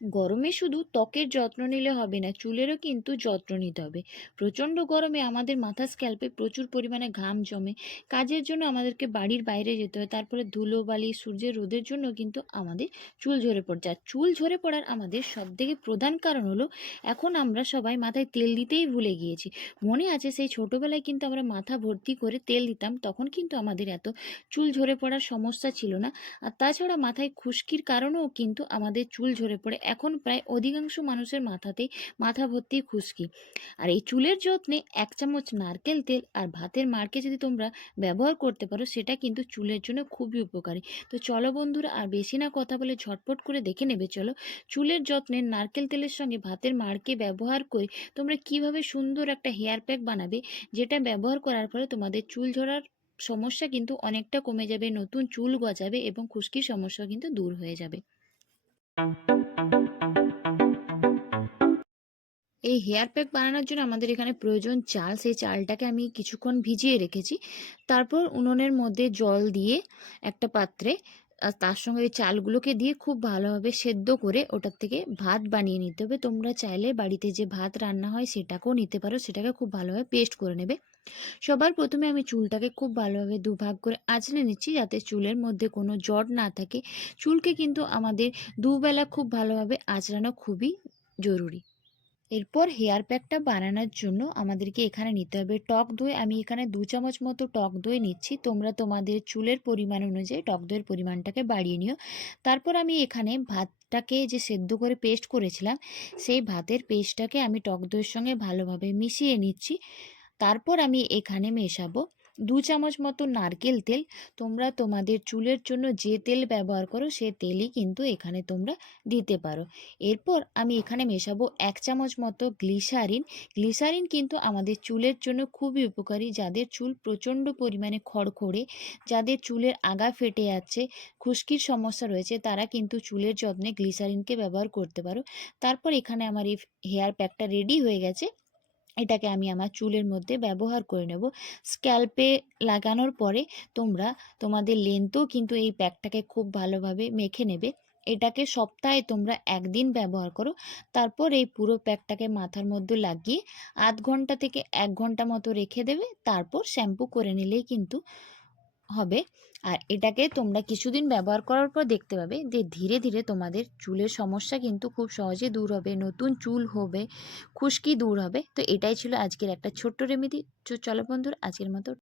গরমে শুধু ত্বকের যত্ন নিলে হবে না, চুলেরও কিন্তু যত্ন নিতে হবে। প্রচণ্ড গরমে আমাদের মাথা স্ক্যাল্পে প্রচুর পরিমাণে ঘাম জমে, কাজের জন্য আমাদেরকে বাড়ির বাইরে যেতে হয়, তারপরে ধুলোবালি, সূর্যের রোদের জন্য কিন্তু আমাদের চুল ঝরে পড়ছে। আর চুল ঝরে পড়ার আমাদের সবথেকে প্রধান কারণ হলো, এখন আমরা সবাই মাথায় তেল দিতেই ভুলে গিয়েছি। মনে আছে সেই ছোটোবেলায় কিন্তু আমরা মাথা ভর্তি করে তেল দিতাম, তখন কিন্তু আমাদের এত চুল ঝরে পড়ার সমস্যা ছিল না। আর তাছাড়া মাথায় খুশকির কারণেও কিন্তু আমাদের চুল ঝরে পড়ে। এখন প্রায় অধিকাংশ মানুষের মাথাতেই মাথা ভর্তি খুশকি। আর এই চুলের যত্নে এক চামচ নারকেল তেল আর ভাতের মাড়কে যদি তোমরা ব্যবহার করতে পারো, সেটা কিন্তু চুলের জন্য খুবই উপকারী। তো চলো বন্ধুরা, আর বেশি না কথা বলে ঝটপট করে দেখে নেবে, চলো। চুলের যত্নে নারকেল তেলের সঙ্গে ভাতের মাড়কে ব্যবহার করে তোমরা কীভাবে সুন্দর একটা হেয়ার প্যাক বানাবে, যেটা ব্যবহার করার ফলে তোমাদের চুল ঝরার সমস্যা কিন্তু অনেকটা কমে যাবে, নতুন চুল গজাবে এবং খুশকির সমস্যা কিন্তু দূর হয়ে যাবে। এই হেয়ার প্যাক বানানোর জন্য আমাদের এখানে প্রয়োজন চাল। সেই চালটাকে আমি কিছুক্ষণ ভিজিয়ে রেখেছি। তারপর উনুনের মধ্যে জল দিয়ে একটা পাত্রে, আর তার সঙ্গে ওই চালগুলোকে দিয়ে খুব ভালোভাবে সেদ্ধ করে ওটার থেকে ভাত বানিয়ে নিতে হবে। তোমরা চাইলে বাড়িতে যে ভাত রান্না হয় সেটাকেও নিতে পারো। সেটাকে খুব ভালোভাবে পেস্ট করে নেবে। সবার প্রথমে আমি চুলটাকে খুব ভালোভাবে দুভাগ করে আঁচড়ে নিচ্ছি যাতে চুলের মধ্যে কোনো জট না থাকে। চুলকে কিন্তু আমাদের দুবেলা খুব ভালোভাবে আঁচড়ানো খুবই জরুরি। এরপর হেয়ার প্যাকটা বানানোর জন্য আমাদেরকে এখানে নিতে হবে টক দই। আমি এখানে দু চামচ মতো টক দই নিচ্ছি। তোমরা তোমাদের চুলের পরিমাণ অনুযায়ী টক দইয়ের পরিমাণটাকে বাড়িয়ে নিও। তারপর আমি এখানে ভাতটাকে যে সেদ্ধ করে পেস্ট করেছিলাম, সেই ভাতের পেস্টটাকে আমি টক দইয়ের সঙ্গে ভালোভাবে মিশিয়ে নিচ্ছি। তারপর আমি এখানে মেশাবো দু চামচ মতো নারকেল তেল, তোমরা তোমাদের চুলের জন্য যে তেল ব্যবহার করো, সে তেলই কিন্তু এখানে তোমরা দিতে পারো। এরপর আমি এখানে মেশাবো এক চামচ মতো গ্লিসারিন। গ্লিসারিন কিন্তু আমাদের চুলের জন্য খুবই উপকারী, যাদের চুল প্রচণ্ড পরিমাণে খড়খড়ে, যাদের চুলের আগা ফেটে যাচ্ছে, খুশকির সমস্যা রয়েছে, তারা কিন্তু চুলের যত্নে গ্লিসারিনকে ব্যবহার করতে পারো। তারপর এখানে আমার এই হেয়ার প্যাকটা রেডি হয়ে গেছে। এটাকে আমি আমার চুলের মধ্যে ব্যবহার করে নেব। স্ক্যাল্পে লাগানোর পরে তোমরা তোমাদের লেন্থও কিন্তু এই প্যাকটাকে খুব ভালোভাবে মেখে নেবে। এটাকে সপ্তাহে তোমরা একদিন ব্যবহার করো। তারপর এই পুরো প্যাকটাকে মাথার মধ্যে লাগিয়ে আধ ঘণ্টা থেকে এক ঘণ্টা মতো রেখে দেবে। তারপর শ্যাম্পু করে নিলেই কিন্তু হবে। আর এটাকে তোমরা কিছুদিন ব্যবহার করার পর দেখতে পাবে যে ধীরে ধীরে তোমাদের চুলের সমস্যা কিন্তু খুব সহজে দূর হবে, নতুন চুল হবে, খুশকি দূর হবে। তো এটাই ছিল আজকের একটা ছোট্ট রেমেডি চলো বন্ধুর, আজকের মতো